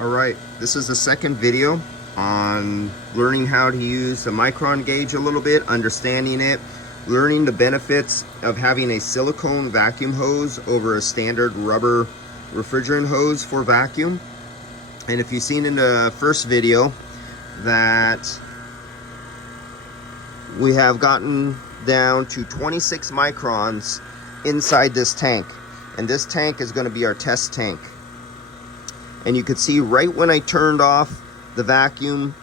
Alright, this is the second video on learning how to use the micron gauge a little bit, understanding it, learning the benefits of having a silicone vacuum hose over a standard rubber refrigerant hose for vacuum. And if you've seen in the first video that we have gotten down to 26 microns inside this tank, and this tank is going to be our test tank. And you could see right when I turned off the vacuum,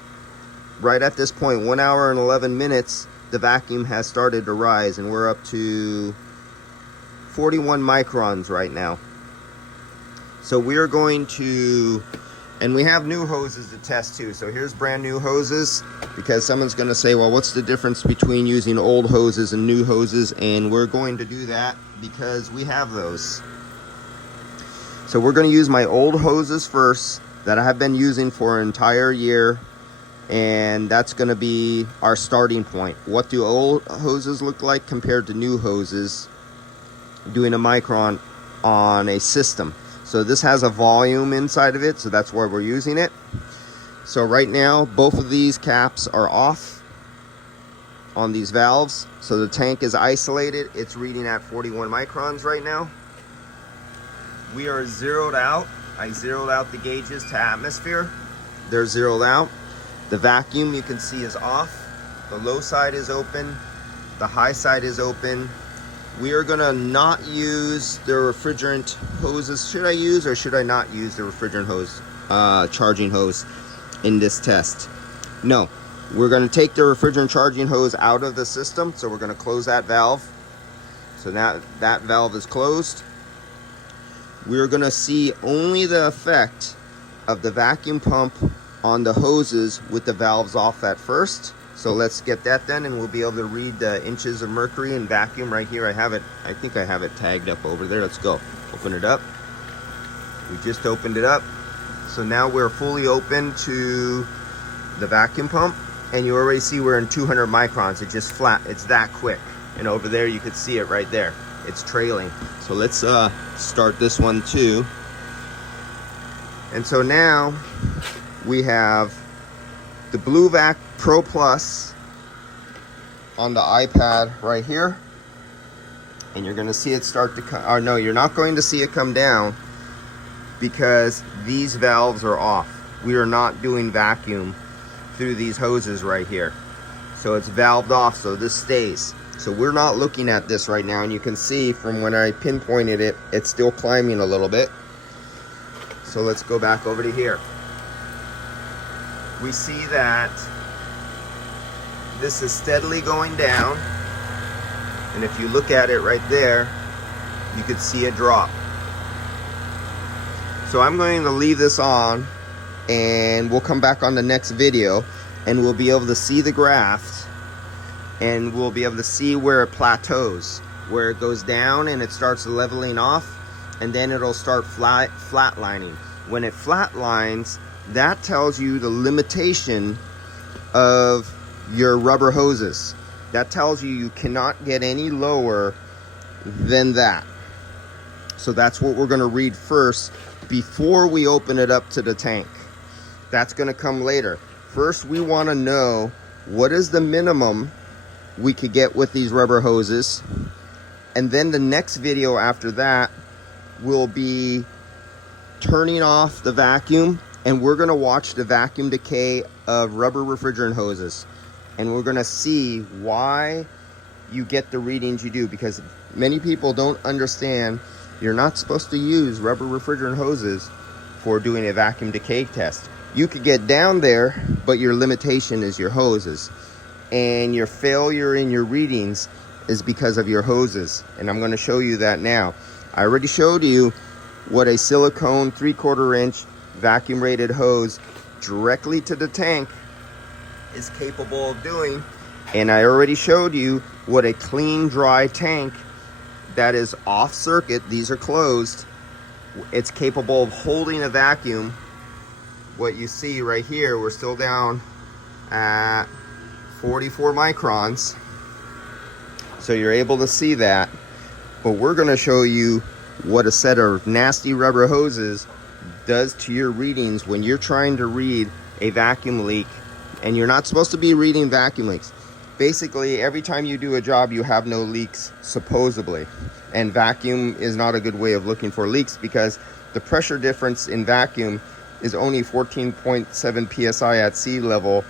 right at this point, 1 hour and 11 minutes, the vacuum has started to rise, and we're up to 41 microns right now. So we're going to, and we have new hoses to test too. So here's brand new hoses, because someone's going to say, well, what's the difference between using old hoses and new hoses? And we're going to do that because we have those. So we're going to use my old hoses first that I have been using for an entire year, and that's going to be our starting point. What do old hoses look like compared to new hoses doing a micron on a system? So this has a volume inside of it, so that's why we're using it. So right now both of these caps are off on these valves, so the tank is isolated. It's reading at 41 microns right now. We are zeroed out. I zeroed out the gauges to atmosphere. They're zeroed out. The vacuum, you can see, is off. The low side is open. The high side is open. We are gonna not use the refrigerant hoses. Should I use or should I not use the refrigerant hose, charging hose in this test? No, we're gonna take the refrigerant charging hose out of the system. So we're gonna close that valve. So now that valve is closed. We're gonna see only the effect of the vacuum pump on the hoses with the valves off at first. So let's get that done, and we'll be able to read the inches of mercury and vacuum right here. I have it, I think I have it tagged up over there. Let's go. Open it up. We just opened it up. So now we're fully open to the vacuum pump, and you already see we're in 200 microns. It just flat, it's that quick. And over there you could see it right there. It's trailing. So let's start this one too. And so now we have the Blue Vac Pro Plus on the iPad right here, and you're going to see it start to come, or no, you're not going to see it come down because these valves are off. We are not doing vacuum through these hoses right here, so it's valved off, so this stays. So we're not looking at this right now, and you can see from when I pinpointed it, it's still climbing a little bit. So let's go back over to here. We see that this is steadily going down, and if you look at it right there, you could see a drop. So I'm going to leave this on, and we'll come back on the next video, and we'll be able to see the graph, and we'll be able to see where it plateaus, where it goes down and it starts leveling off, and then it'll start flatlining. When it flatlines, that tells you the limitation of your rubber hoses. That tells you you cannot get any lower than that. So that's what we're going to read first before we open it up to the tank. That's going to come later. First, we want to know what is the minimum we could get with these rubber hoses, and then the next video after that will be turning off the vacuum, and we're going to watch the vacuum decay of rubber refrigerant hoses, and we're going to see why you get the readings you do, because many people don't understand you're not supposed to use rubber refrigerant hoses for doing a vacuum decay test. You could get down there, but your limitation is your hoses, and your failure in your readings is because of your hoses, and I'm going to show you that now. I already showed you what a silicone 3/4 inch vacuum rated hose directly to the tank is capable of doing, and I already showed you what a clean dry tank that is off circuit, these are closed, it's capable of holding a vacuum. What you see right here, we're still down at 44 microns, so you're able to see that. But we're going to show you what a set of nasty rubber hoses does to your readings when you're trying to read a vacuum leak, and you're not supposed to be reading vacuum leaks. Basically, every time you do a job, you have no leaks, supposedly. And vacuum is not a good way of looking for leaks, because the pressure difference in vacuum is only 14.7 psi at sea level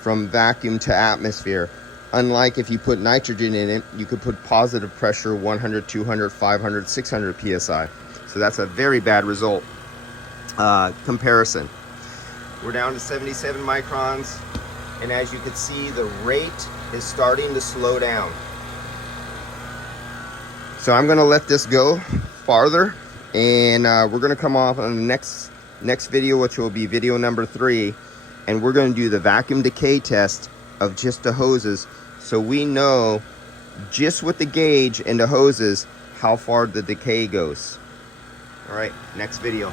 from vacuum to atmosphere. Unlike if you put nitrogen in it, you could put positive pressure 100, 200, 500, 600 psi. So that's a very bad result comparison. We're down to 77 microns, and as you can see, the rate is starting to slow down. So I'm gonna let this go farther, and we're gonna come off on the next video, which will be video number 3, and we're gonna do the vacuum decay test of just the hoses, so we know just with the gauge and the hoses how far the decay goes. All right, next video.